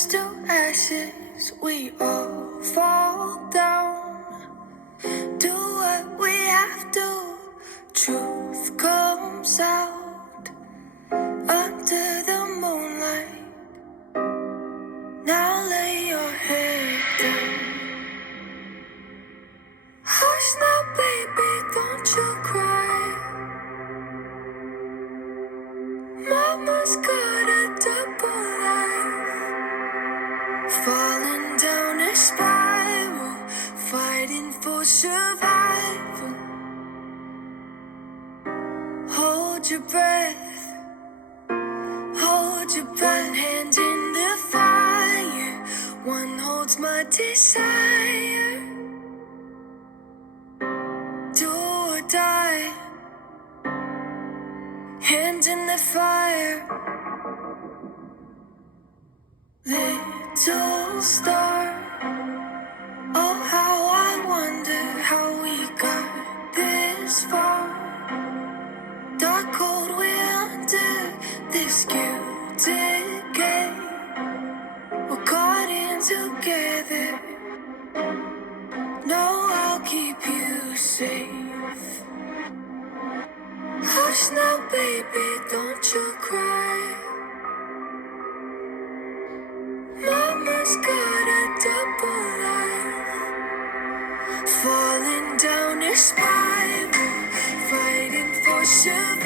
Dust to ashes, we all fall down. Do what we have to, truth comes out. Under the moonlight, now lay your head down. Hush now, baby, don't you cry. Mama's got a double life, falling down a spiral, fighting for survival. Hold your breath, hold your one hand in the fire, one holds my desire. Do or die, hand in the fire. Little star, oh how I wonder how we got this far. Dark cold, we're under this gilded gate. We're caught in together. No, I'll keep you safe. Hush now, baby, don't you cry. Mama's got a double life, falling down a spiral, fighting for survival.